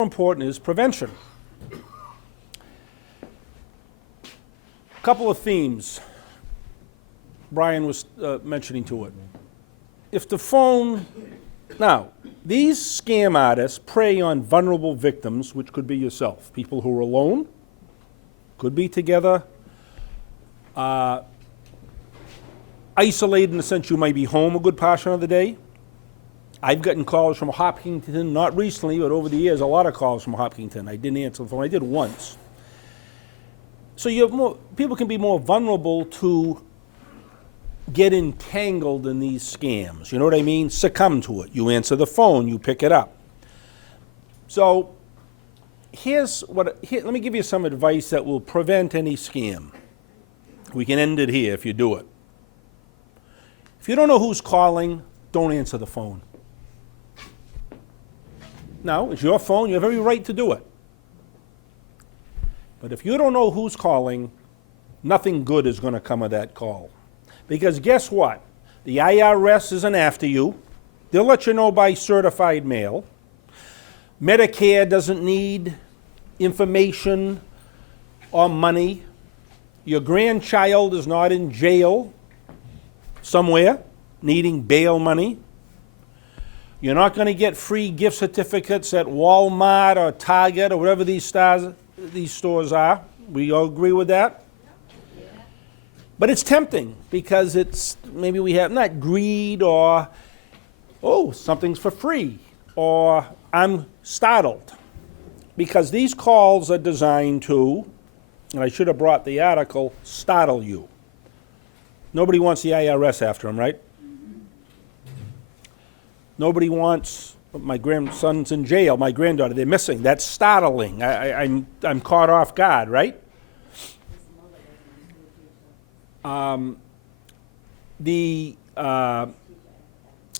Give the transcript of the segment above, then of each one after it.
important is prevention. A couple of themes Brian was mentioning to it. If the phone, now, these scam artists prey on vulnerable victims, which could be yourself, people who are alone, could be together, isolated in the sense you might be home a good portion of the day. I've gotten calls from Hopkinton, not recently, but over the years, a lot of calls from Hopkinton. I didn't answer the phone. I did once. So you have more, people can be more vulnerable to get entangled in these scams. You know what I mean? Succumb to it. You answer the phone, you pick it up. So let me give you some advice that will prevent any scam. We can end it here if you do it. If you don't know who's calling, don't answer the phone. Now, it's your phone, you have every right to do it. But if you don't know who's calling, nothing good is going to come of that call. Because guess what? The IRS isn't after you. They'll let you know by certified mail. Medicare doesn't need information or money. Your grandchild is not in jail somewhere needing bail money. You're not going to get free gift certificates at Walmart or Target or whatever these stores are. We all agree with that? Yeah. But it's tempting because it's, maybe we have not greed or, oh, something's for free, or I'm startled. Because these calls are designed to, and I should have brought the article, startle you. Nobody wants the IRS after them, right? Nobody wants, my grandson's in jail, my granddaughter, they're missing. That's startling. I'm caught off guard, right?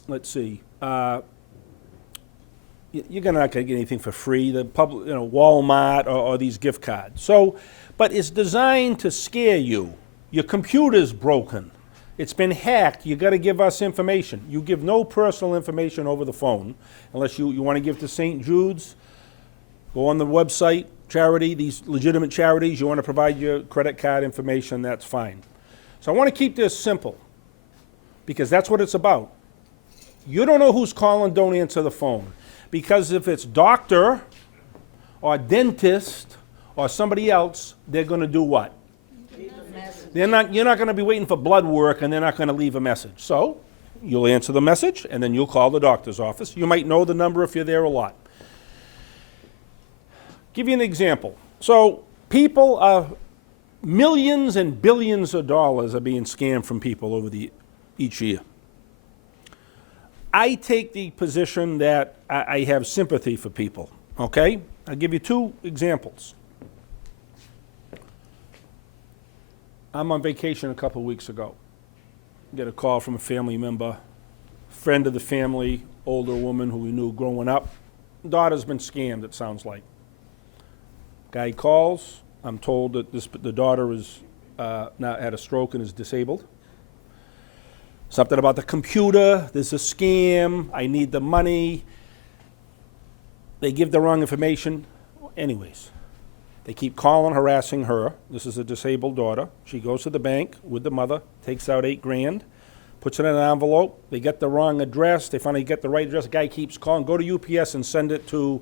Let's see. You're not going to get anything for free. The public, Walmart or these gift cards. So, but it's designed to scare you. Your computer's broken. It's been hacked. You got to give us information. You give no personal information over the phone unless you want to give to St. Jude's. Go on the website, charity, these legitimate charities. You want to provide your credit card information, that's fine. So I want to keep this simple because that's what it's about. You don't know who's calling, don't answer the phone. Because if it's doctor or dentist or somebody else, they're going to do what? You're not going to be waiting for blood work and they're not going to leave a message. So you'll answer the message and then you'll call the doctor's office. You might know the number if you're there a lot. Give you an example. So people are, millions and billions of dollars are being scammed from people over each year. I take the position that I have sympathy for people, okay? I'll give you two examples. I'm on vacation a couple of weeks ago. Get a call from a family member, friend of the family, older woman who we knew growing up. Daughter's been scammed, it sounds like. Guy calls. I'm told that the daughter is now had a stroke and is disabled. Something about the computer, there's a scam, I need the money. They give the wrong information. Anyways. They keep calling, harassing her. This is a disabled daughter. She goes to the bank with the mother, takes out $8,000, puts it in an envelope. They get the wrong address. They finally get the right address. The guy keeps calling. Go to UPS and send it to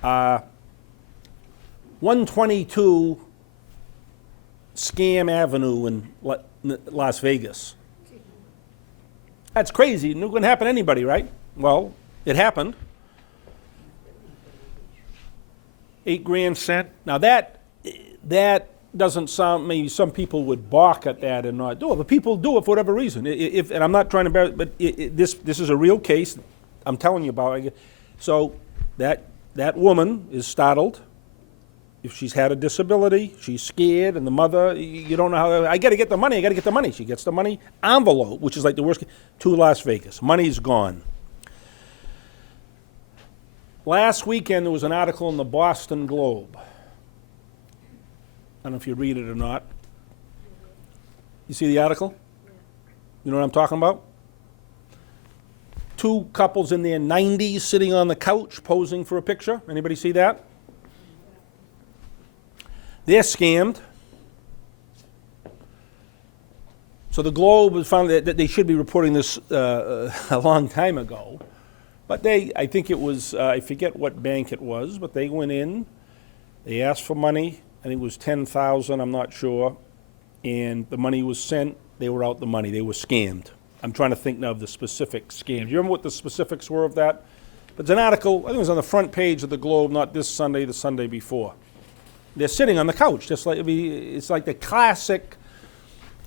122 Scam Avenue in Las Vegas. That's crazy. It wouldn't happen to anybody, right? Well, it happened. $8,000 sent. Now that doesn't sound, maybe some people would balk at that and not do it, but people do it for whatever reason. And I'm not trying to embarrass, but this is a real case I'm telling you about. So that woman is startled. If she's had a disability, she's scared, and the mother, you don't know how, I got to get the money. She gets the money, envelope, which is like the worst, to Las Vegas. Money's gone. Last weekend, there was an article in the Boston Globe. I don't know if you read it or not. You see the article? You know what I'm talking about? two couples in their 90s sitting on the couch posing for a picture. Anybody see that? They're scammed. So the Globe has found that they should be reporting this a long time ago. But I think it was, I forget what bank it was, but they went in, they asked for money. I think it was $10,000, I'm not sure. And the money was sent, they were out the money. They were scammed. I'm trying to think now of the specific scam. Do you remember what the specifics were of that? But it's an article, I think it was on the front page of the Globe, not this Sunday, the Sunday before. They're sitting on the couch, just like, it's like the classic,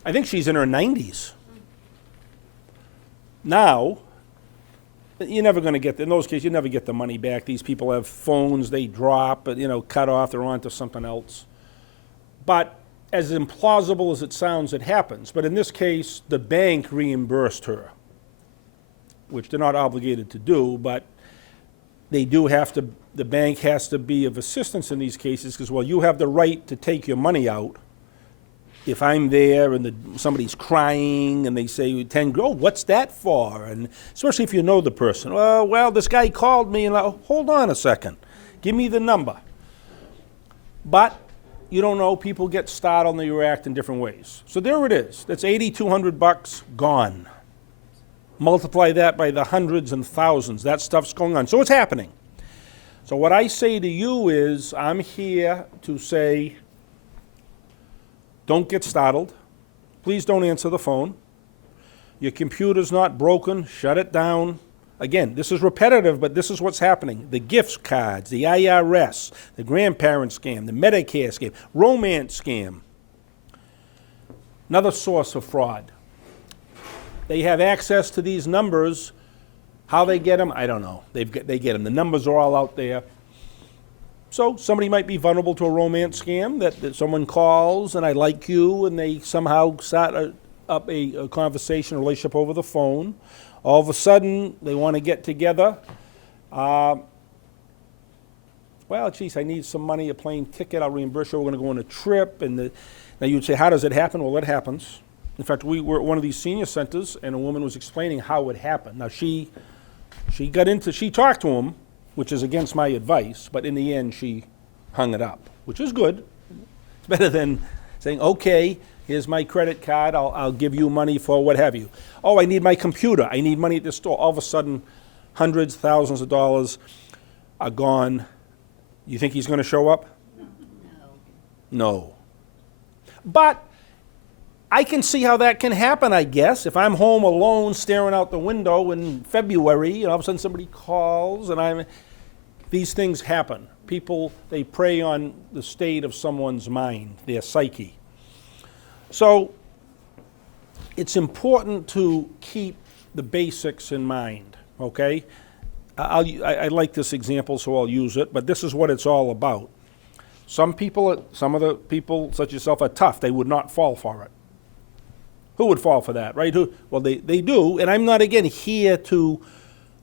I think she's in her 90s. Now, you're never going to get, in those cases, you never get the money back. These people have phones, they drop, cut off, they're on to something else. But as implausible as it sounds, it happens. But in this case, the bank reimbursed her, which they're not obligated to do, but they do have to, the bank has to be of assistance in these cases because, well, you have the right to take your money out. If I'm there and somebody's crying and they say, 10, oh, what's that for? And especially if you know the person. Well, this guy called me and hold on a second. Give me the number. But you don't know, people get startled and they react in different ways. So there it is. That's $8,200 gone. Multiply that by the hundreds and thousands. That stuff's going on. So it's happening. So what I say to you is, I'm here to say, don't get startled. Please don't answer the phone. Your computer's not broken. Shut it down. Again, this is repetitive, but this is what's happening. The gift cards, the IRS, the grandparent scam, the Medicare scam, romance scam. Another source of fraud. They have access to these numbers. How they get them, I don't know. They get them. The numbers are all out there. So somebody might be vulnerable to a romance scam that someone calls and I like you and they somehow start up a conversation, a relationship over the phone. All of a sudden, they want to get together. Well, geez, I need some money, a plane ticket, I'll reimburse you, we're going to go on a trip. And now you'd say, how does it happen? Well, it happens. In fact, we were at one of these senior centers and a woman was explaining how it happened. Now she talked to him, which is against my advice, but in the end she hung it up, which is good. It's better than saying, okay, here's my credit card, I'll give you money for what have you. Oh, I need my computer, I need money at this store. All of a sudden, hundreds, thousands of dollars are gone. You think he's going to show up? No. But I can see how that can happen, I guess. If I'm home alone staring out the window in February, and all of a sudden somebody calls, and these things happen. People, they prey on the state of someone's mind, their psyche. So it's important to keep the basics in mind, okay? I like this example, so I'll use it, but this is what it's all about. Some of the people such as yourself are tough. They would not fall for it. Who would fall for that, right? Well, they do, and I'm not, again, here to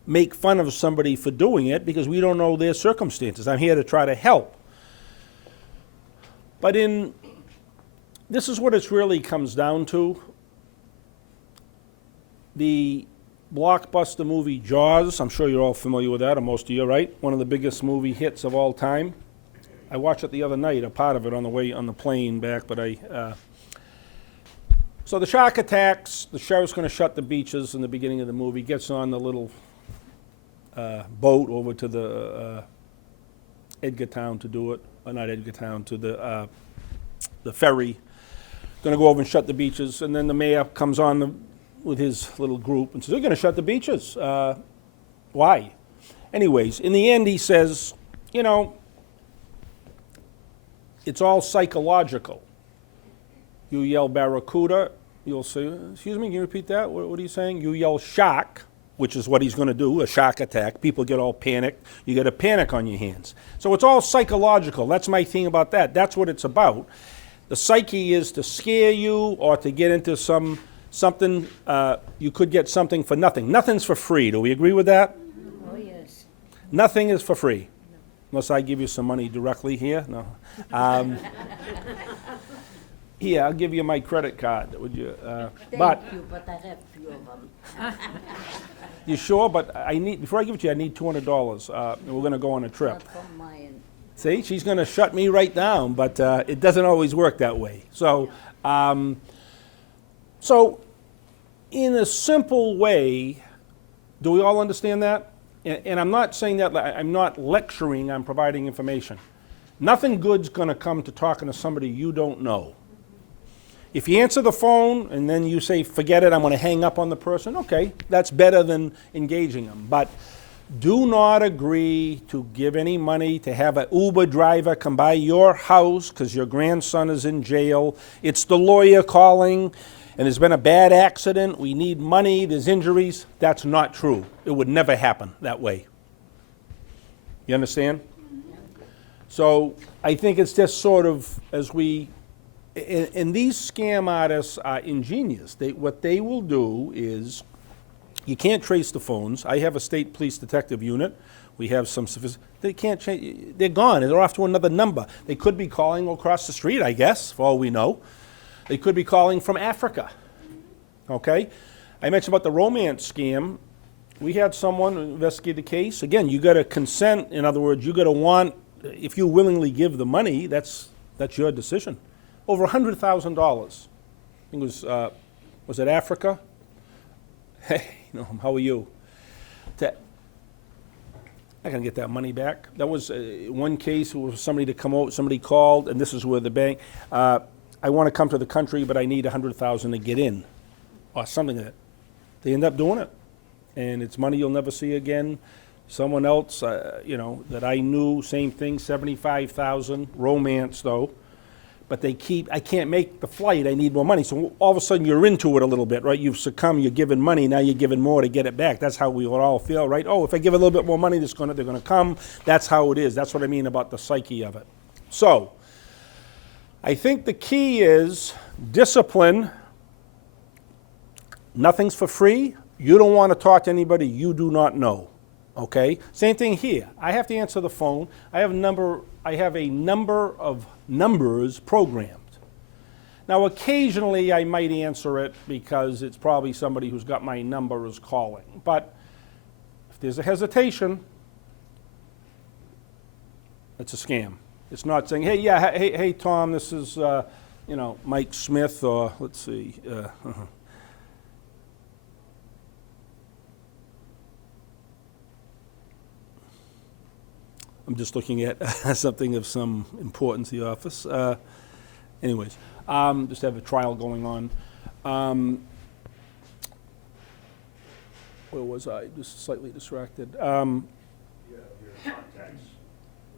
make fun of somebody for doing it because we don't know their circumstances. I'm here to try to help. But this is what it really comes down to. The blockbuster movie Jaws, I'm sure you're all familiar with that, or most of you, right? One of the biggest movie hits of all time. I watched it the other night, a part of it on the way on the plane back, but so the shark attacks, the sheriff's going to shut the beaches in the beginning of the movie, gets on the little boat over to the Edgartown to do it, or not Edgartown, to the ferry. Going to go over and shut the beaches, and then the mayor comes on with his little group and says, they're going to shut the beaches. Why? Anyways, in the end he says, it's all psychological. You yell barracuda, you'll say, excuse me, can you repeat that? What are you saying? You yell shark, which is what he's going to do, a shark attack. People get all panicked. You get a panic on your hands. So it's all psychological. That's my thing about that. That's what it's about. The psyche is to scare you or to get into something, you could get something for nothing. Nothing's for free. Do we agree with that? Oh, yes. Nothing is for free. Unless I give you some money directly here. No. Here, I'll give you my credit card. Would you? Thank you, but I have few of them. You sure? But I need, before I give it to you, I need $200. And we're going to go on a trip. Not from my end. See, she's going to shut me right down, but it doesn't always work that way. So, so in a simple way, do we all understand that? And I'm not saying that, I'm not lecturing, I'm providing information. Nothing good's going to come to talking to somebody you don't know. If you answer the phone and then you say, forget it, I'm going to hang up on the person, okay, that's better than engaging them. But do not agree to give any money to have an Uber driver come by your house because your grandson is in jail. It's the lawyer calling, and there's been a bad accident, we need money, there's injuries. That's not true. It would never happen that way. You understand? So I think it's just sort of as we, and these scam artists are ingenious. What they will do is, you can't trace the phones. I have a state police detective unit. We have some they can't change, they're gone, and they're off to another number. They could be calling across the street, I guess, for all we know. They could be calling from Africa, okay? I mentioned about the romance scam. We had someone investigate the case. Again, you gotta consent. In other words, you gotta want, if you willingly give the money, that's your decision. Over $100,000. I think it was it Africa? Hey, how are you? I can get that money back. That was one case. It was somebody to come out. Somebody called, and this is where the bank. I want to come to the country, but I need $100,000 to get in, or something like that. They end up doing it, and it's money you'll never see again. Someone else, that I knew, same thing, $75,000, romance though. But I can't make the flight, I need more money. So all of a sudden you're into it a little bit, right? You've succumbed, you're giving money, now you're giving more to get it back. That's how we would all feel, right? Oh, if I give a little bit more money, they're gonna come. That's how it is. That's what I mean about the psyche of it. So, I think the key is discipline. Nothing's for free. You don't want to talk to anybody you do not know, okay? Same thing here. I have to answer the phone. I have a number of numbers programmed. Now, occasionally I might answer it because it's probably somebody who's got my number is calling. But if there's a hesitation, it's a scam. It's not saying, hey, yeah, hey, Tom, this is, Mike Smith, or let's see. I'm just looking at something of some importance in the office. Anyways, just have a trial going on. Where was I? Just slightly distracted.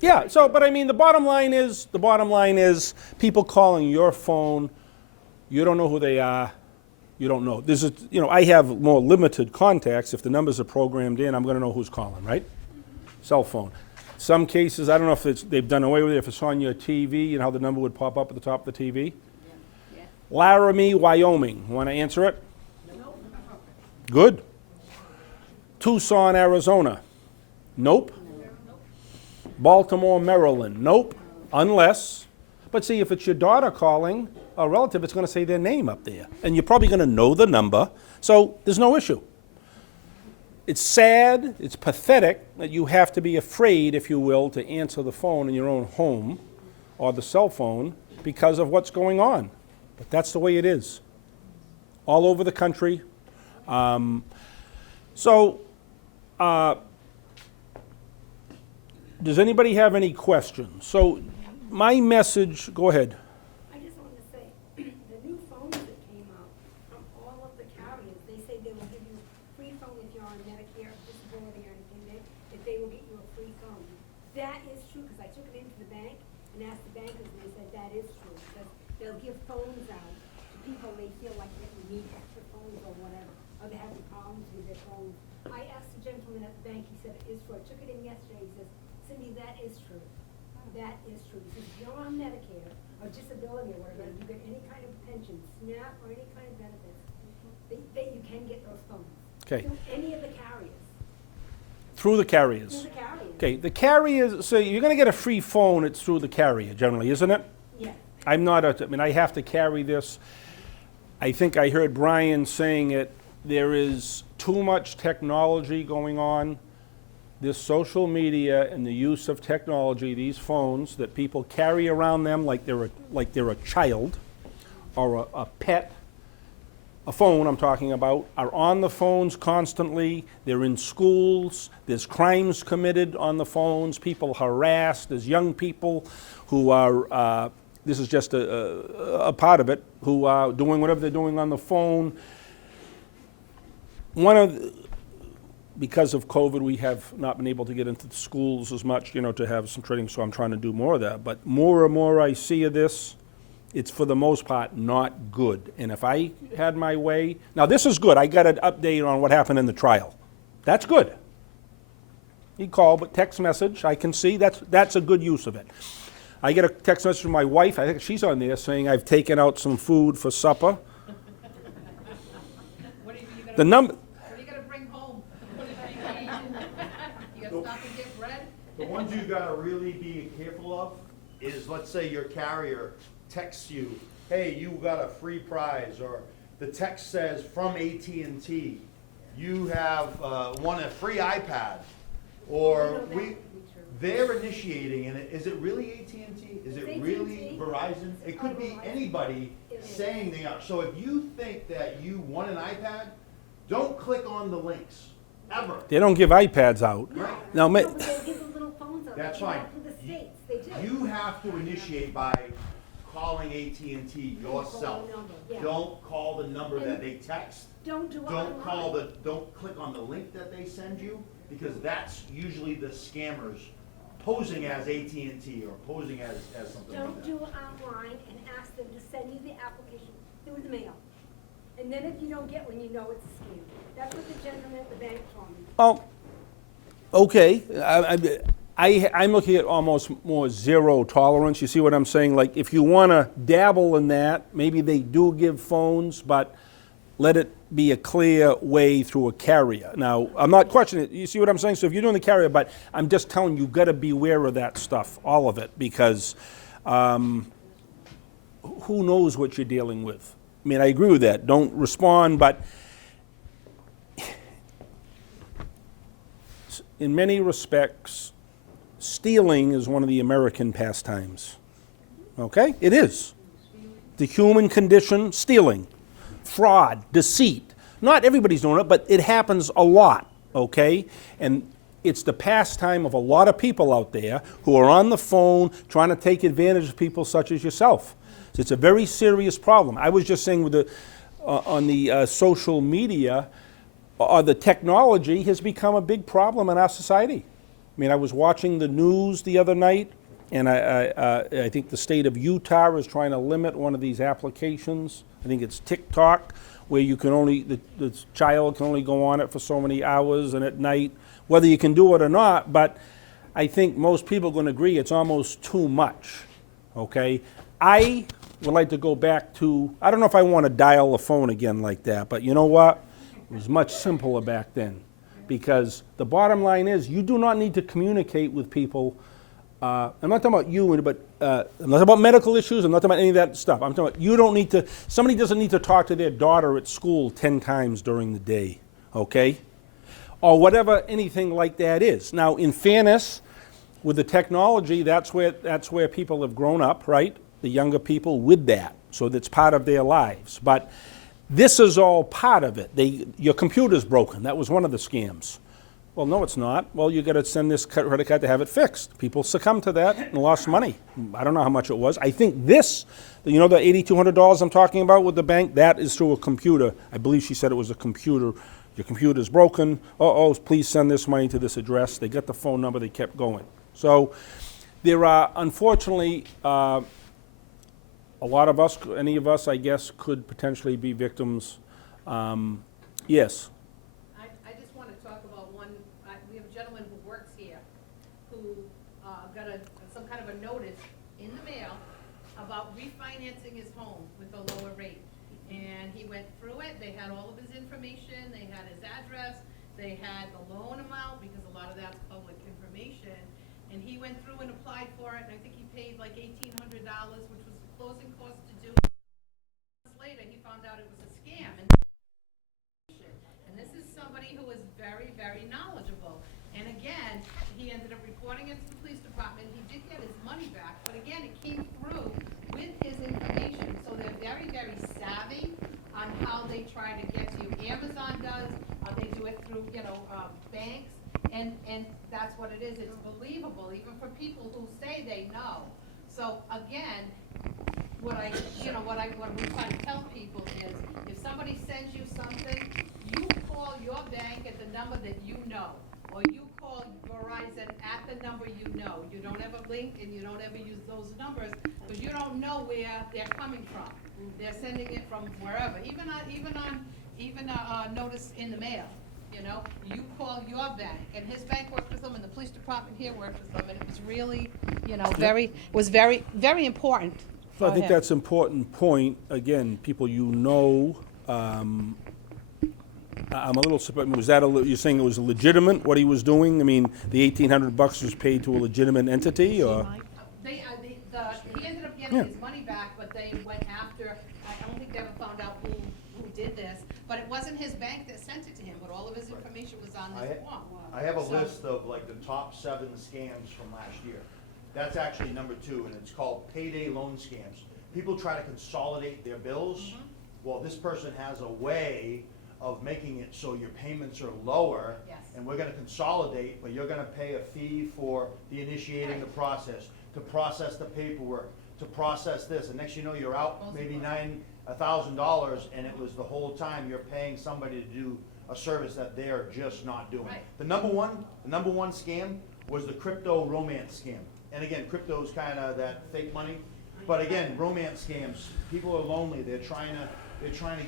Yeah, so, but I mean, the bottom line is people calling your phone, you don't know who they are, you don't know. I have more limited contacts. If the numbers are programmed in, I'm gonna know who's calling, right? Cell phone. Some cases, I don't know if they've done away with it, if it's on your TV, you know how the number would pop up at the top of the TV? Yeah. Laramie, Wyoming. Want to answer it? No. Good. Tucson, Arizona. Nope. No. Baltimore, Maryland. Nope. Unless, but see, if it's your daughter calling, a relative, it's going to say their name up there. And you're probably going to know the number, so there's no issue. It's sad, it's pathetic that you have to be afraid, if you will, to answer the phone in your own home or the cell phone because of what's going on. But that's the way it is. All over the country. Does anybody have any questions? So my message, go ahead. I just wanted to say, the new phones that came out from all of the carriers, they say they will give you a free phone if you're on Medicare, disability or anything, that they will get you a free phone. That is true, because I took it into the bank and asked the bankers, and they said that is true, because they'll give phones out to people they feel like they need extra phones or whatever, or they're having problems with their phones. I asked the gentleman at the bank, he said it is true. I took it in yesterday, he says, Cindy, that is true. That is true. He says, if you're on Medicare or disability or whatever, you get any kind of pension, SNAP or any kind of benefits, you can get those phones. Okay. Through any of the carriers. Through the carriers. Through the carriers. Okay, the carriers, so you're going to get a free phone, it's through the carrier generally, isn't it? Yeah. I have to carry this. I think I heard Brian saying it there is too much technology going on. This social media and the use of technology, these phones that people carry around them like they're a child or a pet, a phone I'm talking about, are on the phones constantly. They're in schools. There's crimes committed on the phones. People harassed. There's young people who are, this is just a part of it, who are doing whatever they're doing on the phone. Because of COVID, we have not been able to get into the schools as much, to have some training, so I'm trying to do more of that. But more and more I see of this, it's for the most part not good. And if I had my way, now this is good. I got an update on what happened in the trial. That's good. He called, but text message, I can see that's a good use of it. I get a text message from my wife, I think she's on there, saying I've taken out some food for supper. The number. What are you gonna bring home? What are you gonna eat? You got stop and get bread? The ones you gotta really be careful of is, let's say your carrier texts you, hey, you got a free prize, or the text says from AT&T, you have won a free iPad, or they're initiating, and is it really AT&T? Is it really Verizon? It could be anybody saying they are. So if you think that you won an iPad, don't click on the links, ever. They don't give iPads out. Right. Now, No, but they give the little phones out. That's They go fine. out to the states, they do. You have to initiate by calling AT&T yourself. Call the number, yeah. Don't call the number that they text. Don't do it online. Don't click on the link that they send you, because that's usually the scammers posing as AT&T or posing as something like Don't that. do it online and ask them to send you the application through the mail. And then if you don't get one, you know it's a scam. That's what the gentleman at the bank told me. Oh, okay. I'm looking at almost more zero tolerance. You see what I'm saying? Like, if you want to dabble in that, maybe they do give phones, but let it be a clear way through a carrier. Now, I'm not questioning it. You see what I'm saying? So if you're doing the carrier, but I'm just telling you, you've got to be aware of that stuff, all of it, because who knows what you're dealing with? I mean, I agree with that. Don't respond, but in many respects, stealing is one of the American pastimes. Okay? It is. The human condition, stealing, fraud, deceit. Not everybody's doing it, but it happens a lot. Okay? And it's the pastime of a lot of people out there who are on the phone trying to take advantage of people such as yourself. So it's a very serious problem. I was just saying with on the social media, the technology has become a big problem in our society. I mean, I was watching the news the other night, and I think the state of Utah is trying to limit one of these applications. I think it's TikTok, where you can only, the child can only go on it for so many hours and at night, whether you can do it or not, but I think most people are going to agree it's almost too much, okay? I would like to go back to, I don't know if I want to dial a phone again like that, but you know what? It was much simpler back then, because the bottom line is you do not need to communicate with people. I'm not talking about you, but I'm not talking about medical issues. I'm not talking about any of that stuff. I'm talking about you don't need to, somebody doesn't need to talk to their daughter at school 10 times during the day, okay? Or whatever anything like that is. Now, in fairness, with the technology, that's where people have grown up, right? The younger people with that, so that's part of their lives. But this is all part of it. Your computer's broken. That was one of the scams. Well, no, it's not. Well, you got to send this credit card to have it fixed. People succumbed to that and lost money. I don't know how much it was. I think this, the $8,200 I'm talking about with the bank, that is through a computer. I believe she said it was a computer. Your computer's broken. Oh, please send this money to this address. They got the phone number. They kept going. So there are, unfortunately, a lot of us, any of us, I guess, could potentially be victims. Yes. I just want to talk about one, we have a gentleman who works here who got some kind of a notice in the mail about refinancing his home with a lower rate. And he went through it, they had all of his information, they had his address, they had the loan amount, because a lot of that's public information. And he went through and applied for it, and I think he paid like $1,800, which was the closing cost to do it. Months later, he found out it was a scam. And he ended up reporting it to the police department. He did get his money back, but again, it came through with his information. So they're very, very savvy on how they try to get to you. Amazon does, they do it through, banks, and that's what it is. It's believable, even for people who say they know. So again, what we try to tell people is, if somebody sends you something, you call your bank at the number that you know, or you call Verizon at the number you know. You don't ever link and you don't ever use those numbers, because you don't know where they're coming from. They're sending it from wherever, even a notice in the mail. You call your bank, and his bank worked with them, and the police department here worked with them, and it was really, very, very important. So I Go think ahead. that's an important point. Again, people I'm a little surprised. Was that you're saying it was legitimate, what he was doing? I mean, the $1,800 was paid to a legitimate entity, or? He ended up getting his money back, but they went after, I don't think they ever found out who did this, but it wasn't his bank that sent it to him, but all of his information was on this form. I have a So- list of like the top 7 scams from last year. That's actually number 2, and it's called payday loan scams. People try to consolidate their bills. Well, this person has a way of making it so your payments are lower. Yes. And we're gonna consolidate, but you're gonna pay a fee for the initiating the Right. process, to process the paperwork, to process this, and next you know, you're out Most maybe of them. $1,000, and it was the whole time you're paying somebody to do a service that they're just not doing. Right. The number one scam was the crypto romance scam. And again, crypto's kinda that fake money, but again, romance scams, people are lonely, they're trying to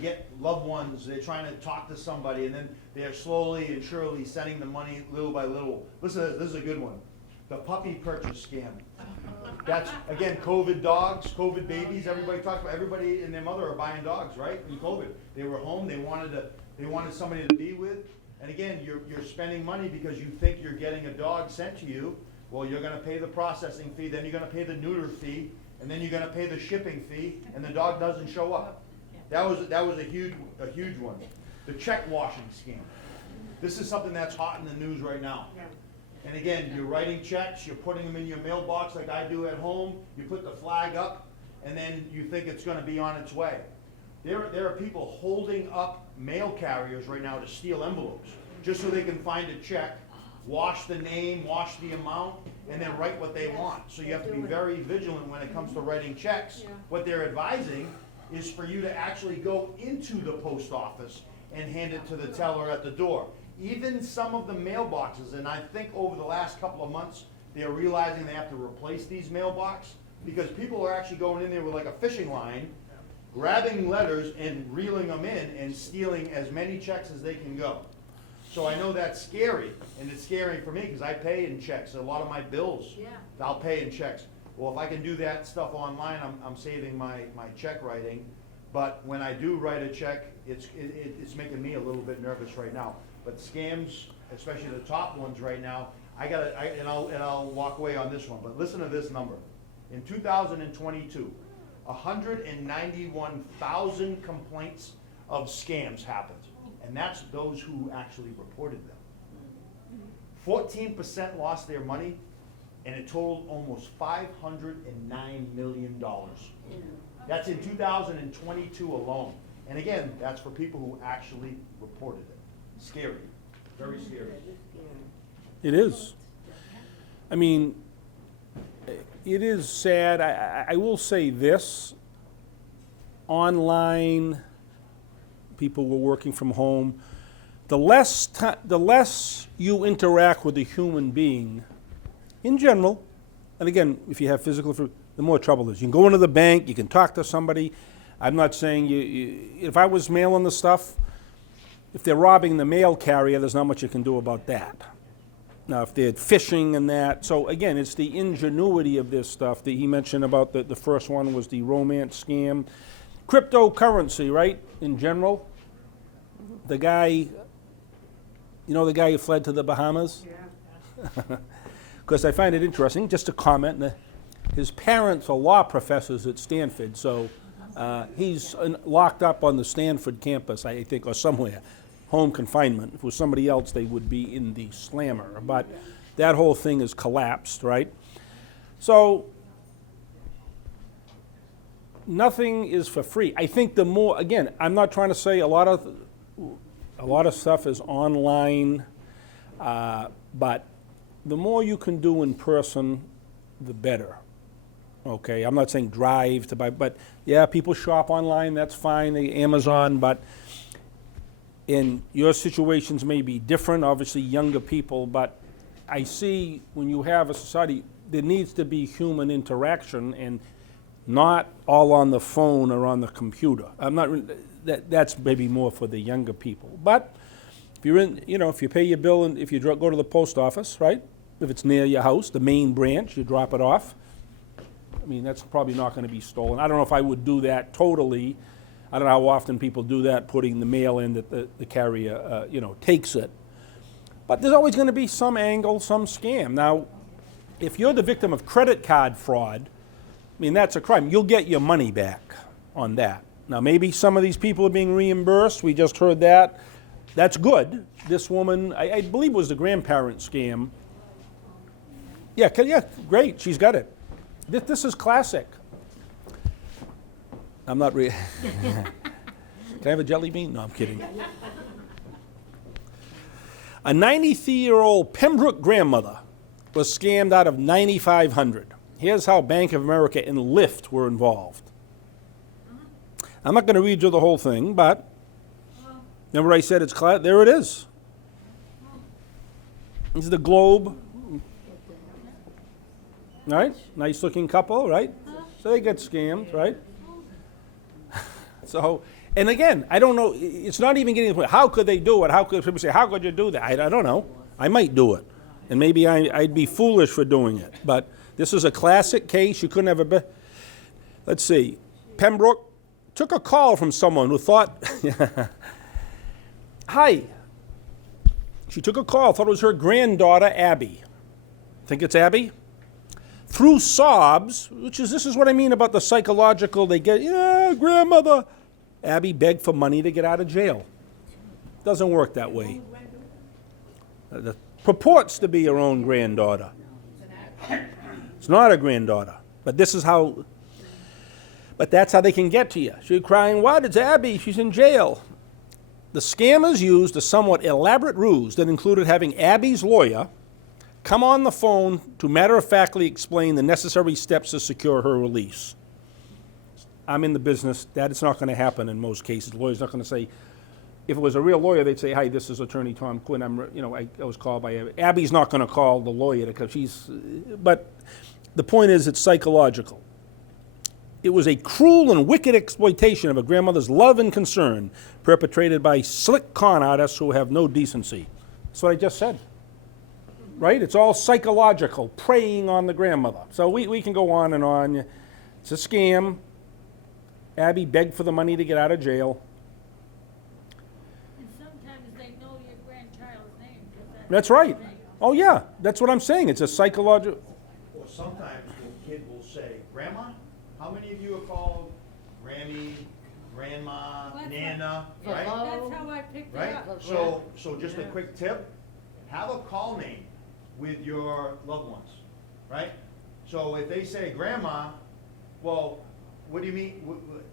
get loved ones, they're trying to talk to somebody, and then they're slowly and surely sending the money little by little. Listen to this is a good one. The puppy purchase scam. That's, again, COVID dogs, COVID babies, everybody talks about, everybody and their mother are buying dogs, right, in COVID. They were home, they wanted somebody to be with, and again, you're spending money because you think you're getting a dog sent to you. Well, you're gonna pay the processing fee, then you're gonna pay the neuter fee, and then you're gonna pay the shipping fee, and the dog doesn't show up. That was a huge one. The check washing scam. This is something that's hot in the news right now. And again, you're writing checks, you're putting them in your mailbox like I do at home, you put the flag up, and then you think it's gonna be on its way. There are people holding up mail carriers right now to steal envelopes, just so they can find a check, wash the name, wash the amount, and then write what they want. So you have to be very vigilant when it comes to writing checks. What they're advising is for you to actually go into the post office and hand it to the teller at the door. Even some of the mailboxes, and I think over the last couple of months, they're realizing they have to replace these mailboxes, because people are actually going in there with like a fishing line, grabbing letters and reeling them in and stealing as many checks as they can go. So I know that's scary, and it's scary for me because I pay in checks. A lot of my bills, I'll pay in checks. Well, if I can do that stuff online, I'm saving my check writing. But when I do write a check, it's making me a little bit nervous right now. But scams, especially the top ones right now, and I'll walk away on this one. But listen to this number. In 2022, 191,000 complaints of scams happened. And that's those who actually reported them. 14% lost their money, and it totaled almost $509 million. That's in 2022 alone. And again, that's for people who actually reported it. Scary, very scary. It is. I mean, it is sad. I will say this. Online, people were working from home. The less you interact with a human being, in general, and again, if you have physical, the more trouble is. You can go into the bank, you can talk to somebody. I'm not saying if I was mailing the stuff, if they're robbing the mail carrier, there's not much you can do about that. Now, if they're phishing and that, so again, it's the ingenuity of this stuff that he mentioned about the first one was the romance scam. Cryptocurrency, right, in general. The guy, the guy who fled to the Bahamas? Because I find it interesting, just a comment, his parents are law professors at Stanford, so he's locked up on the Stanford campus, I think, or somewhere, home confinement. If it was somebody else, they would be in the slammer. But that whole thing has collapsed, right? So nothing is for free. I think the more, again, I'm not trying to say a lot of stuff is online, but the more you can do in person, the better. Okay, I'm not saying drive to buy, but yeah, people shop online, that's fine, Amazon, but in your situations may be different, obviously younger people, but I see when you have a society, there needs to be human interaction and not all on the phone or on the computer. I'm not, that's maybe more for the younger people. But if you're in, if you pay your bill and if you go to the post office, right? If it's near your house, the main branch, you drop it off. I mean, that's probably not going to be stolen. I don't know if I would do that totally. I don't know how often people do that, putting the mail in that the carrier, takes it. But there's always going to be some angle, some scam. Now, if you're the victim of credit card fraud, I mean, that's a crime. You'll get your money back on that. Now, maybe some of these people are being reimbursed. We just heard that. That's good. This woman, I believe it was the grandparent scam. Yeah, great. She's got it. This is classic. I'm not really. Can I have a jelly bean? No, I'm kidding. A 93-year-old Pembroke grandmother was scammed out of $9,500. Here's how Bank of America and Lyft were involved. I'm not going to read you the whole thing, but remember I said it's class? There it is. This is the Globe. Right? Nice looking couple, right? So they get scammed, right? So, and again, I don't know, it's not even getting to the point, how could they do it? How could people say, how could you do that? I don't know. I might do it. And maybe I'd be foolish for doing it. But this is a classic case. You couldn't have a let's see. Pembroke took a call from someone who thought, hi. She took a call, thought it was her granddaughter, Abby. Think it's Abby? Through sobs, this is what I mean about the psychological, they get, grandmother. Abby begged for money to get out of jail. Doesn't work that way. Purports to be her own granddaughter. It's not a granddaughter, but this is how, but that's how they can get to you. She's crying, what? It's Abby, she's in jail. The scammers used a somewhat elaborate ruse that included having Abby's lawyer come on the phone to matter-of-factly explain the necessary steps to secure her release. I'm in the business. That is not going to happen in most cases. The lawyer's not going to say, if it was a real lawyer, they'd say, hi, this is Attorney Tom Quinn. I was called by Abby. Abby's not going to call the lawyer because but the point is it's psychological. It was a cruel and wicked exploitation of a grandmother's love and concern perpetrated by slick con artists who have no decency. That's what I just said. Right? It's all psychological, preying on the grandmother. So we can go on and on. It's a scam. Abby begged for the money to get out of jail. And sometimes they know your grandchild's name. That's right. Oh, yeah. That's what I'm saying. It's a psychological. Or sometimes the kid will say, Grandma, how many of you are called Grammy, Grandma, That's Nana, right. right? That's how I picked it Right? up. So just a quick tip, have a call name with your loved ones, right? So if they say grandma, well, what do you mean?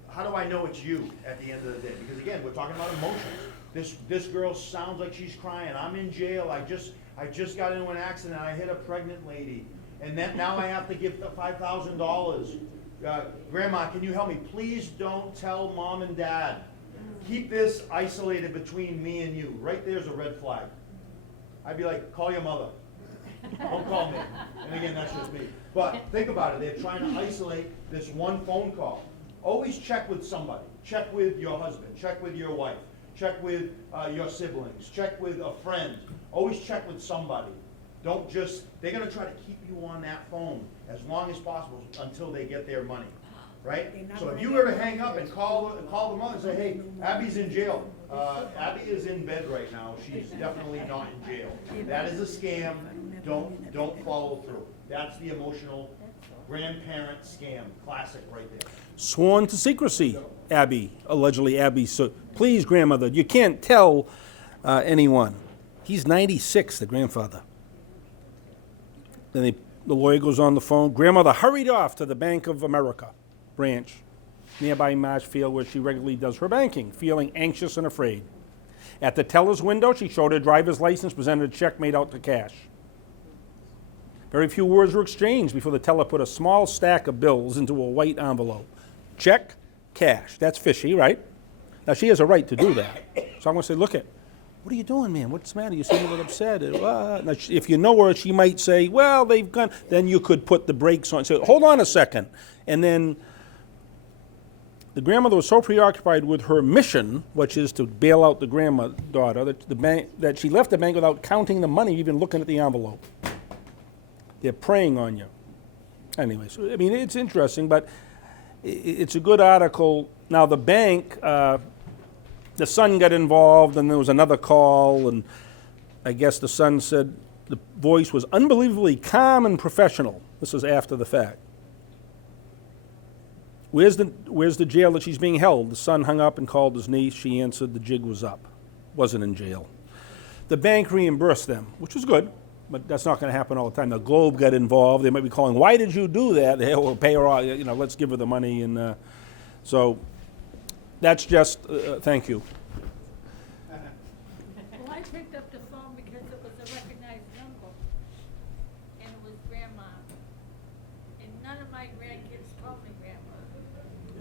How do I know it's you at the end of the day? Because again, we're talking about emotions. This girl sounds like she's crying. I'm in jail. I just got into an accident. I hit a pregnant lady, and then now I have to give the $5,000. Grandma, can you help me? Please don't tell mom and dad. Keep this isolated between me and you. Right there's a red flag. I'd be like, call your mother. Don't call me. And again, that's just me. But think about it. They're trying to isolate this one phone call. Always check with somebody. Check with your husband. Check with your wife. Check with your siblings. Check with a friend. Always check with somebody. Don't just, they're going to try to keep you on that phone as long as possible until they get their money. Right? So if you were to hang up and call the mother and say, hey, Abby's in jail. Abby is in bed right now. She's definitely not in jail. That is a scam. Don't follow through. That's the emotional grandparent scam. Classic right there. Sworn to secrecy, allegedly Abby. So please, grandmother, you can't tell anyone. He's 96, the grandfather. Then the lawyer goes on the phone. Grandmother hurried off to the Bank of America branch nearby Marshfield, where she regularly does her banking, feeling anxious and afraid. At the teller's window, she showed her driver's license, presented a check made out to cash. Very few words were exchanged before the teller put a small stack of bills into a white envelope. Check, cash. That's fishy, right? Now, she has a right to do that. So I'm going to say, look it. What are you doing, man? What's the matter? You seem a little upset. Now, if you know her, she might say, well, they've gone. Then you could put the brakes on and say, hold on a second. And then the grandmother was so preoccupied with her mission, which is to bail out the granddaughter, that she left the bank without counting the money, even looking at the envelope. They're preying on you. Anyway, so, I mean, it's interesting, but it's a good article. Now, the bank, the son got involved, and there was another call, and I guess the son said the voice was unbelievably calm and professional. This is after the fact. Where's the jail that she's being held? The son hung up and called his niece. She answered the jig was up. Wasn't in jail. The bank reimbursed them, which was good, but that's not going to happen all the time. The Globe got involved. They might be calling, why did you do that? They'll pay her off, let's give her the money. And so that's just, thank you. Well, I picked up the phone because it was a recognized number, and it was Grandma. And none of my grandkids called me Grandma.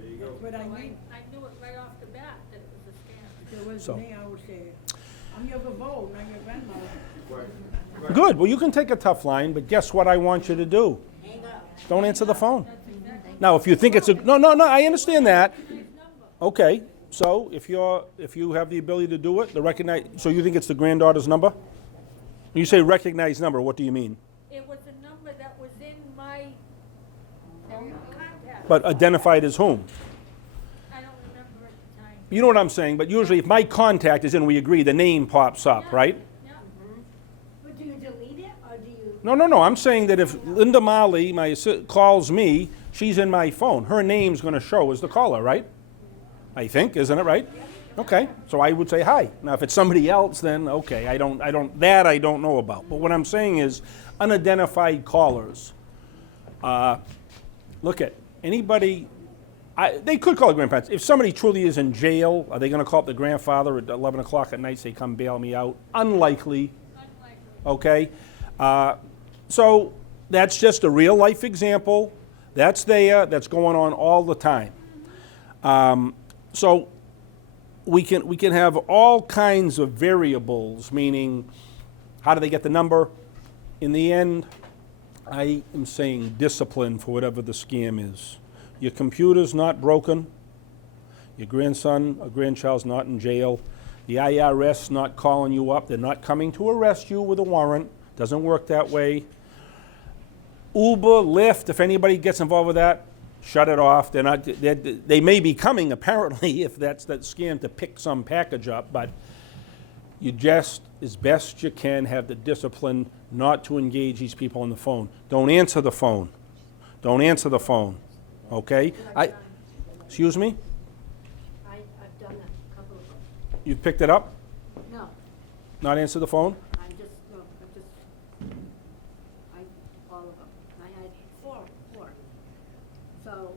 There you go. But So I knew, I knew it right off the bat that it was a scam. if it was So- me, I would say, I'm your vote, not your grandmother. Right. Good. Well, you can take a tough line, but guess what I want you to do? Don't answer the phone. That's exactly Now, if you think it's a no, I understand that. his number. Okay. So if you have the ability to do it, so you think it's the granddaughter's number? When you say recognized number, what do you mean? It was a number that was in my contact. But identified as whom? I don't remember at the time. You know what I'm saying, but usually if my contact is in, we agree, the name pops up, right? Yeah. But do you delete it, or do you? No, I'm saying that if Linda Marley, calls me, she's in my phone. Her name's going to show as the caller, right? I think, isn't it right? Okay, so I would say hi. Now, if it's somebody else, then okay, I don't know about. But what I'm saying is unidentified callers. Look at anybody. They could call the grandparents. If somebody truly is in jail, are they going to call up the grandfather at 11 o'clock at night, say, come bail me out? Unlikely, Unlikely. okay? So that's just a real life example. That's there, that's going on all the time. So we can have all kinds of variables, meaning how do they get the number? In the end, I am saying discipline for whatever the scam is. Your computer's not broken. Your grandson or grandchild's not in jail. The IRS not calling you up. They're not coming to arrest you with a warrant. Doesn't work that way. Uber, Lyft, if anybody gets involved with that, shut it off. They may be coming, apparently, if that's that scam to pick some package up, but you just, as best you can, have the discipline not to engage these people on the phone. Don't answer the phone. Don't answer the phone, okay? Excuse me? I've done a couple of them. You picked it up? No, Not answer the phone? all of them. I had four. So,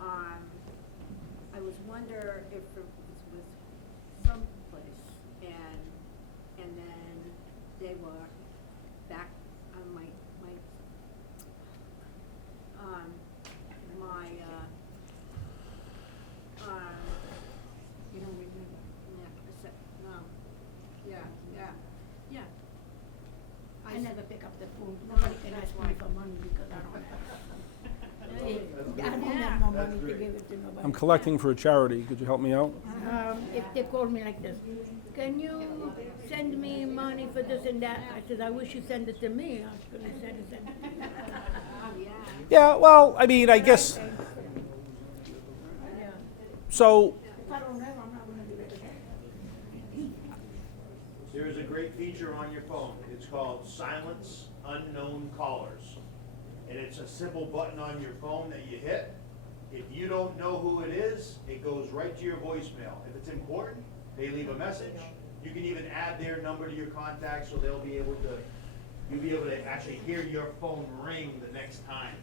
I was wonder if it was someplace, and then they were back on my, you don't remember? No, yeah. I never pick up the phone. Nobody can ask me for money because I don't have. I don't have no money to give it to nobody. I'm collecting for a charity. Could you help me out? If they call me like this, can you send me money for this and that? I said, I wish you send it to me. I was gonna send it to you. Yeah, well, I mean, I guess, Yeah. so, If I don't have, I'm not gonna do it. There is a great feature on your phone. It's called Silence Unknown Callers. And it's a simple button on your phone that you hit. If you don't know who it is, it goes right to your voicemail. If it's important, they leave a message. You can even add their number to your contacts so they'll be able to, you you'll be able to actually hear your phone ring the next time.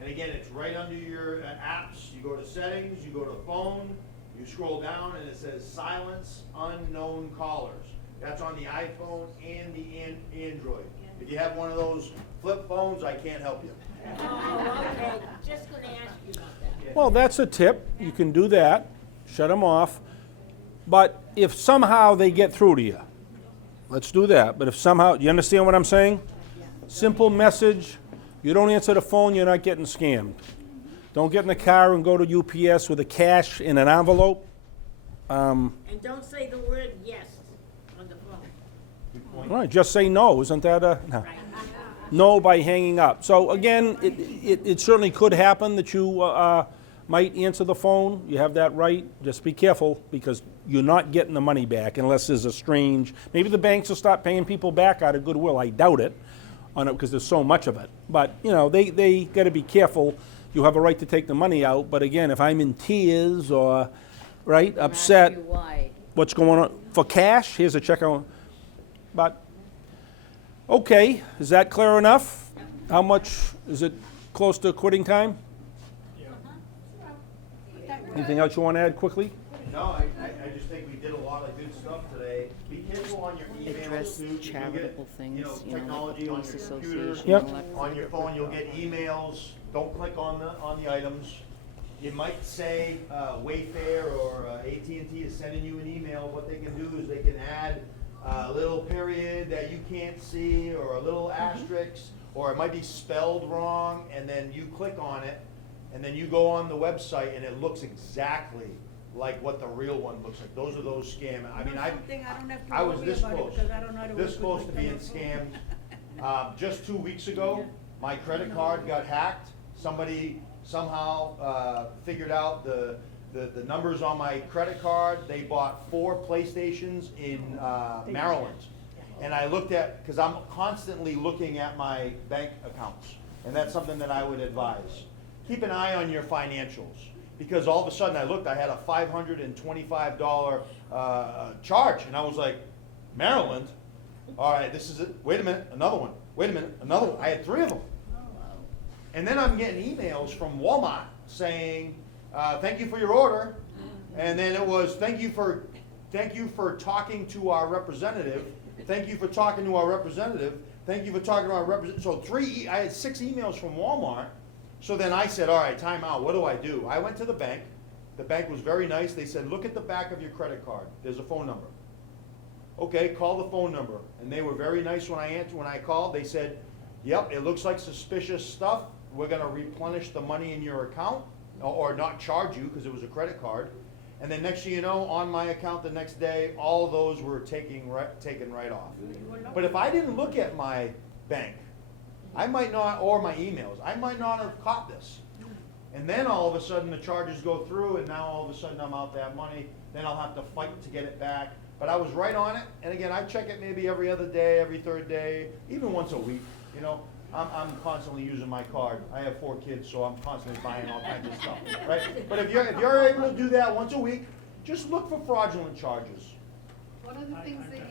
And again, it's right under your apps. You go to settings, you go to phone, you scroll down, and it says silence unknown callers. That's on the iPhone and the Android. If you have one of those flip phones, I can't help you. Oh, okay, just gonna ask you about that. Well, that's a tip. You can do that, shut them off. But if somehow they get through to you, let's do that. But if somehow, you understand what I'm saying? Simple message. You don't answer the phone, you're not getting scammed. Don't get in the car and go to UPS with the cash in an envelope. And don't say the word yes on the phone. All right, just say no. Isn't that a no? No by hanging up. So again, it certainly could happen that you might answer the phone. You have that right. Just be careful because you're not getting the money back unless there's a strange. Maybe the banks will stop paying people back out of goodwill. I doubt it, on it because there's so much of it. But you know, they got to be careful. You have a right to take the money out. But again, if I'm in tears or right upset, Ask you why. what's going on for cash? Here's a check on. But okay, is that clear enough? How much is it close to quitting time? Anything else you want to add quickly? No, I just think we did a lot of good stuff today. Be careful on your emails Address too. You get, charitable things, you know, like technology the on police your computer, association. Yep. and all that. on your phone, you'll get emails. Don't click on the items. It might say Wayfair or AT&T is sending you an email. What they can do is they can add a little period that you can't see or a little asterisk, or it might be spelled wrong, and then you click on it, and then you go on the website, and it looks exactly like what the real one looks like. Those are those scam. I mean, I was this close, this close to being scammed. Just 2 weeks ago, my credit card got hacked. Somebody somehow figured out the numbers on my credit card. They bought 4 PlayStations in Maryland. And I looked at, because I'm constantly looking at my bank accounts, and that's something that I would advise. Keep an eye on your financials, because all of a sudden I looked, I had a $525 charge, and I was like, Maryland? All right, this is it. Wait a minute, another one. Wait a minute, another one. I had 3 of them. And then I'm getting emails from Walmart saying, thank you for your order. And then it was, thank you for talking to our representative. Thank you for talking to our representative. Thank you for talking to our representative. So I had 6 emails from Walmart. So then I said, all right, time out. What do? I went to the bank. The bank was very nice. They said, look at the back of your credit card. There's a phone number. Okay, call the phone number. And they were very nice when I answered. When I called, they said, yep, it looks like suspicious stuff. We're going to replenish the money in your account, or not charge you because it was a credit card. And then next thing you know, on my account the next day, all those were taken right off. But if I didn't look at my bank, I might not, or my emails, I might not have caught this. And then all of a sudden the charges go through, and now all of a sudden I'm out that money. Then I'll have to fight to get it back. But I was right on it. And again, I check it maybe every other day, every third day, even once a week. You know, I'm constantly using my card. I have 4 kids, so I'm constantly buying all kinds of stuff, right? But if you're able to do that once a week, just look for fraudulent charges. One of the things that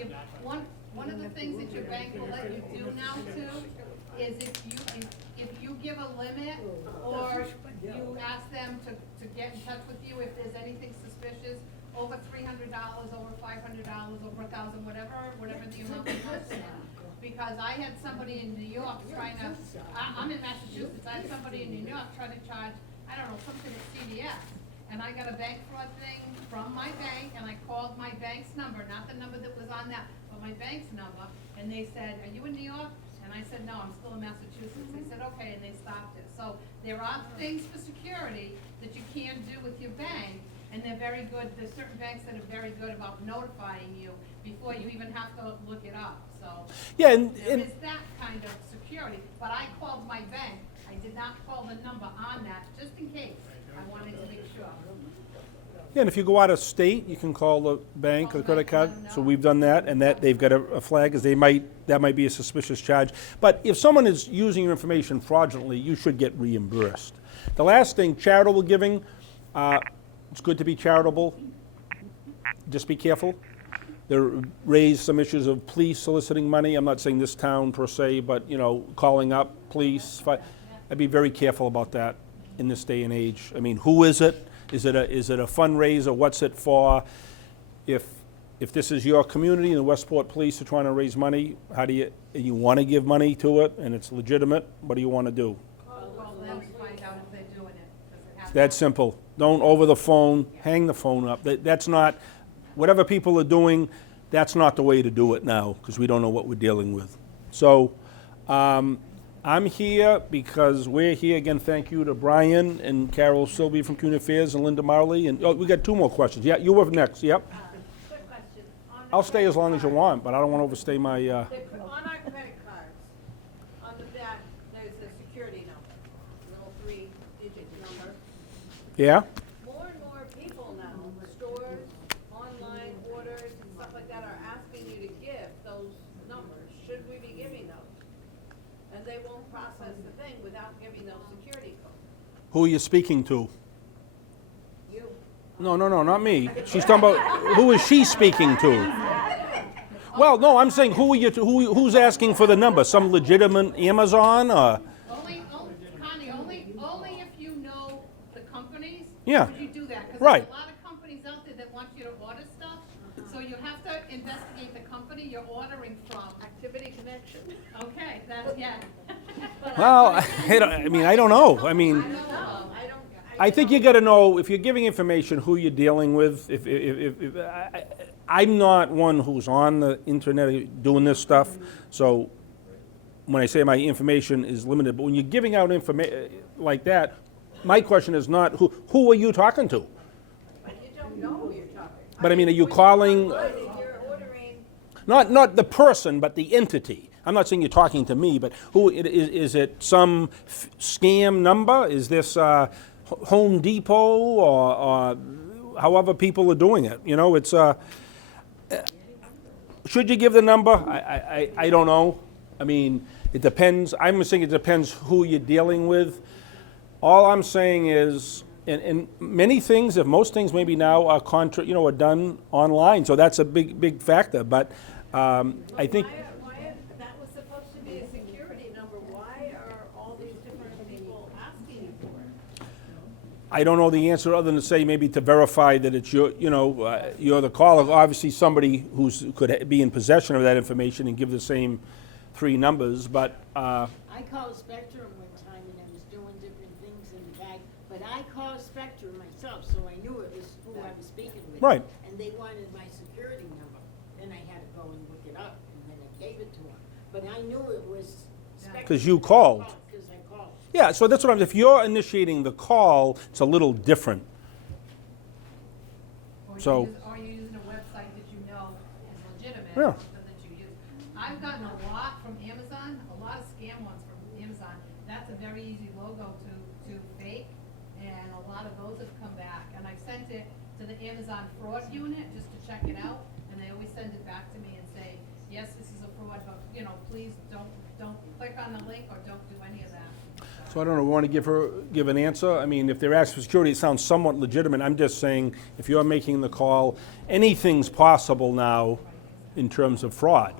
one of the things that your bank will let you do now too is if you give a limit or you ask them to get in touch with you if there's anything suspicious, over $300, over $500, over $1,000, whatever the amount is. Because I had somebody in New York trying to, I'm in Massachusetts, I had somebody in New York trying to charge, I don't know, something at CVS. And I got a bank fraud thing from my bank, and I called my bank's number, not the number that was on that, but my bank's number, and they said, are you in New York? And I said, no, I'm still in Massachusetts. They said, okay, and they stopped it. So there are things for security that you can do with your bank, and they're very good, there's certain banks that are very good about notifying you before you even have to look it up, so. Yeah, There is that kind of security, but I called my bank, I did not call the number on that, just in case, I wanted to make sure. yeah, and if you go out of state, you can call the bank or the credit card. So we've done that, and that they've got a flag, as that might be a suspicious charge. But if someone is using your information fraudulently, you should get reimbursed. The last thing, charitable giving, it's good to be charitable. Just be careful. There raised some issues of police soliciting money. I'm not saying this town per se, but, you know, calling up police. I'd be very careful about that in this day and age. I mean, who is it? Is it a fundraiser? What's it for? If this is your community and the Westport Police are trying to raise money, how do you want to give money to it and it's legitimate, what do you want to do? Call them to find out if they're doing it. Does it have- That's simple. Don't over the phone, hang the phone up. That's not, whatever people are doing, that's not the way to do it now, because we don't know what we're dealing with. So, I'm here because we're here. Again, thank you to Brian and Carol Sylvie from Community Affairs and Linda Marley. And, we got two more questions. Yeah, you were next, yep. Quick question. On the I'll stay as long as you credit want, but I don't want to overstay my, card, on our credit cards, on the back, there's a security number, little 3-digit number. yeah? More and more people now, stores, online orders, and stuff like that are asking you to give those numbers. Should we be giving those? And they won't process the thing without giving those security codes. Who are you speaking to? You. No, not me. She's talking about, who is she speaking to? Well, no, I'm saying, who's asking for the number? Some legitimate Amazon, or? Connie, only if you know the companies. Yeah. Would you do that? 'Cause Right. there's a lot of companies out there that want you to order stuff, so you have to investigate the company you're ordering from. Activity connection. Okay, that's, yeah. Well, I don't know. I mean, I don't know. I think you got to know, if you're giving information, who you're dealing with. I'm not one who's on the internet doing this stuff, so when I say my information is limited, but when you're giving out information like that, my question is not, who are you talking to? But you don't know who you're talking. But I mean, are you calling, Online and you're ordering, not the person, but the entity? I'm not saying you're talking to me, but is it some scam number? Is this Home Depot or however people are doing it? You know, it's should you give the number? I don't know. I mean, it depends. I'm saying it depends who you're dealing with. All I'm saying is, and many things, if most things maybe now are are done online, so that's a big factor. But I think. why, that was supposed to be a security number. Why are all these different people asking you for it? I don't know the answer other than to say maybe to verify that it's you're the caller. Obviously, somebody could be in possession of that information and give the same 3 numbers. But I called Spectrum one time and I was doing different things in the back, but I called Spectrum myself, so I knew it was who I was speaking with. Right. And they wanted my security number. Then I had to go and look it up, and then I gave it to them. But I knew it was Spectrum. 'Cause you called. Because I called. yeah, so that's what I'm. If you're initiating the call, it's a little different. Or So- you're using a website that you know is legitimate, Yeah. something that you use. I've gotten a lot from Amazon, a lot of scam ones from Amazon. That's a very easy logo to fake, and a lot of those have come back. And I sent it to the Amazon fraud unit just to check it out, and they always send it back to me and say, yes, this is a fraud, but, please don't click on the link or don't do any of that. So I don't know. We want to give an answer. I mean, if they're asking for security, it sounds somewhat legitimate. I'm just saying, if you're making the call, anything's possible now in terms of fraud.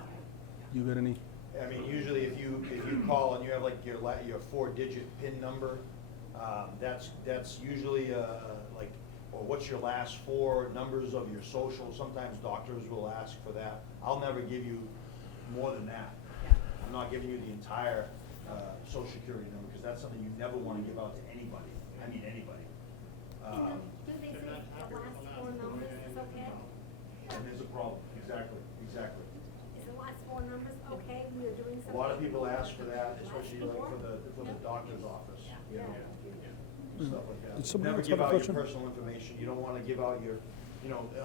You got any? I mean, usually if you call and you have like your 4-digit PIN number, that's usually like, or what's your last 4 numbers of your social? Sometimes doctors will ask for that. I'll never give you more than that. I'm not giving you the entire social security number, because that's something you never want to give out to anybody. I mean, anybody. Do they say the last 4 numbers is okay? And there's a problem. Exactly. Is the last 4 numbers okay? We are doing A something. lot of people ask for that, especially like for the doctor's office, you know, stuff like that. Did somebody Never else give have a out your question? personal information. You don't want to give out your,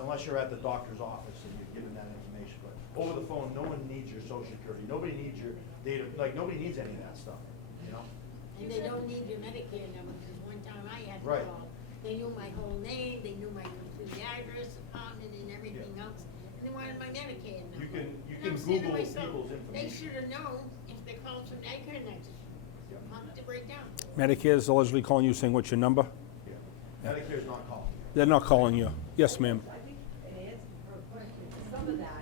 unless you're at the doctor's office and you're given that information. But over the phone, no one needs your social security. Nobody needs your data, nobody needs any of that stuff, you know? And they don't need your Medicare number, because one time I had to Right. call. They knew my whole name, they knew my complete address, apartment, and everything else, and they wanted my Medicare number. You can And I'm saying to Google myself, people's they information. should have known if they called from Medicare next, Yeah. month to break down. Medicare's allegedly calling you saying, what's your number? Yeah. Medicare's not calling you. They're not calling you. Yes, ma'am. I think in answer to her question, some of that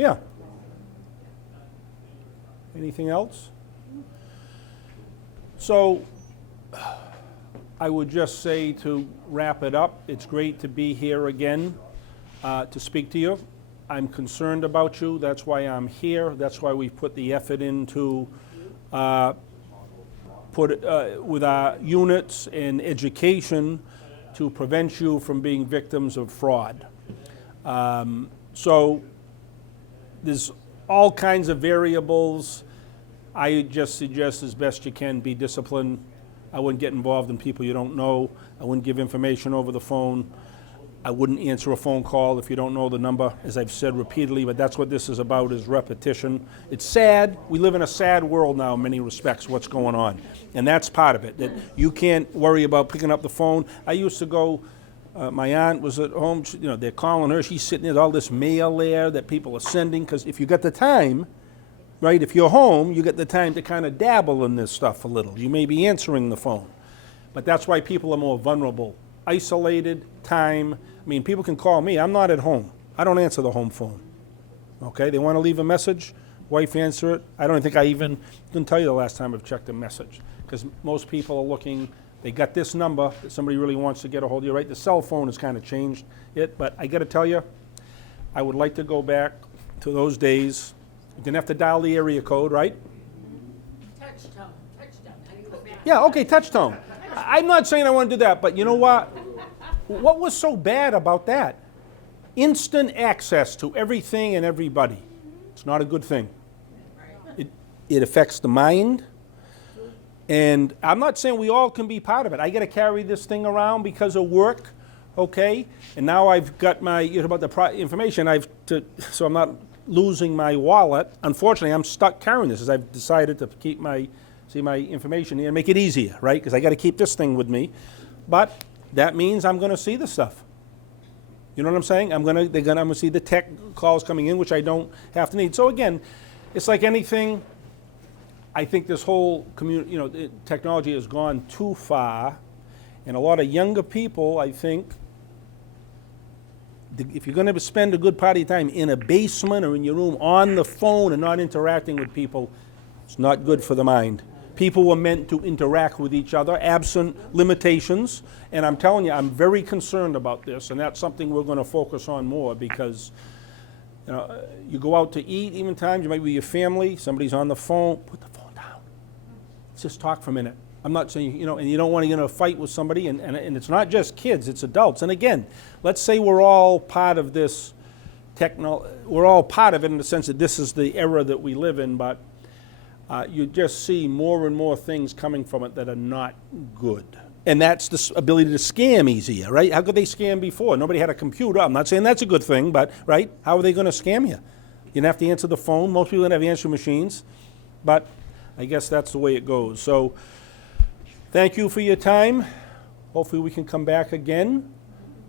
Yeah. Anything else? So, I would just say to wrap it up, it's great to be here again to speak to you. I'm concerned about you. That's why I'm here. That's why we put the effort into with our units and education to prevent you from being victims of fraud. So there's all kinds of variables. I just suggest as best you can be disciplined. I wouldn't get involved in people you don't know. I wouldn't give information over the phone. I wouldn't answer a phone call if you don't know the number, as I've said repeatedly, but that's what this is about, is repetition. It's sad. We live in a sad world now in many respects, what's going on. And that's part of it, that you can't worry about picking up the phone. I used to go, my aunt was at home, they're calling her, she's sitting there, all this mail there that people are sending, because if you got the time, right, if you're home, you get the time to kind of dabble in this stuff a little. You may be answering the phone. But that's why people are more vulnerable. Isolated, time. I mean, people can call me. I'm not at home. I don't answer the home phone. Okay, they want to leave a message, wife answer it. I don't think I even can tell you the last time I've checked a message, because most people are looking, they got this number that somebody really wants to get a hold of you, right? The cell phone has kind of changed it, but I got to tell you, I would like to go back to those days. You didn't have to dial the area code, right? Touch tone. Yeah, okay, touch tone. I'm not saying I want to do that, but you know what? What was so bad about that? Instant access to everything and everybody. It's not a good thing. It affects the mind. And I'm not saying we all can be part of it. I got to carry this thing around because of work, okay? And now I've got my, about the information, so I'm not losing my wallet. Unfortunately, I'm stuck carrying this as I've decided to keep my information here and make it easier, right? Because I got to keep this thing with me. But that means I'm going to see the stuff. You know what I'm saying? I'm going to see the tech calls coming in, which I don't have to need. So again, it's like anything. I think this whole technology has gone too far, and a lot of younger people, I think, if you're going to spend a good part of your time in a basement or in your room on the phone and not interacting with people, it's not good for the mind. People were meant to interact with each other, absent limitations, and I'm telling you, I'm very concerned about this, and that's something we're going to focus on more, because you go out to eat, even times you might be with your family, somebody's on the phone, put the phone down. Let's just talk for a minute. I'm not saying, and you don't want to get in a fight with somebody, and it's not just kids, it's adults. And again, let's say we're all part of this we're all part of it in the sense that this is the era that we live in, but you just see more and more things coming from it that are not good. And that's the ability to scam easier, right? How could they scam before? Nobody had a computer. I'm not saying that's a good thing, but, right? How are they going to scam you? You didn't have to answer the phone. Most people didn't have answering machines. But I guess that's the way it goes. So thank you for your time. Hopefully we can come back again.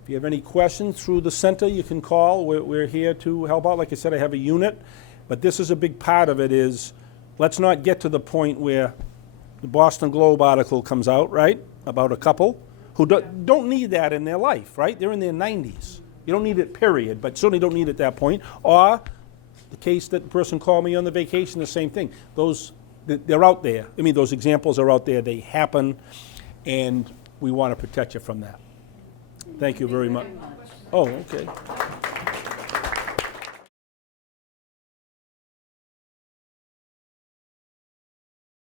If you have any questions through the center, you can call. We're here to help out. Like I said, I have a unit. But this is a big part of it is, let's not get to the point where the Boston Globe article comes out, right, about a couple who don't need that in their life, right? They're in their 90s. You don't need it, period, but certainly don't need it at that point. Or the case that the person called me on the vacation, the same thing. They're out there. I mean, those examples are out there. They happen, and we want to protect you from that. Thank you very much. Oh, okay.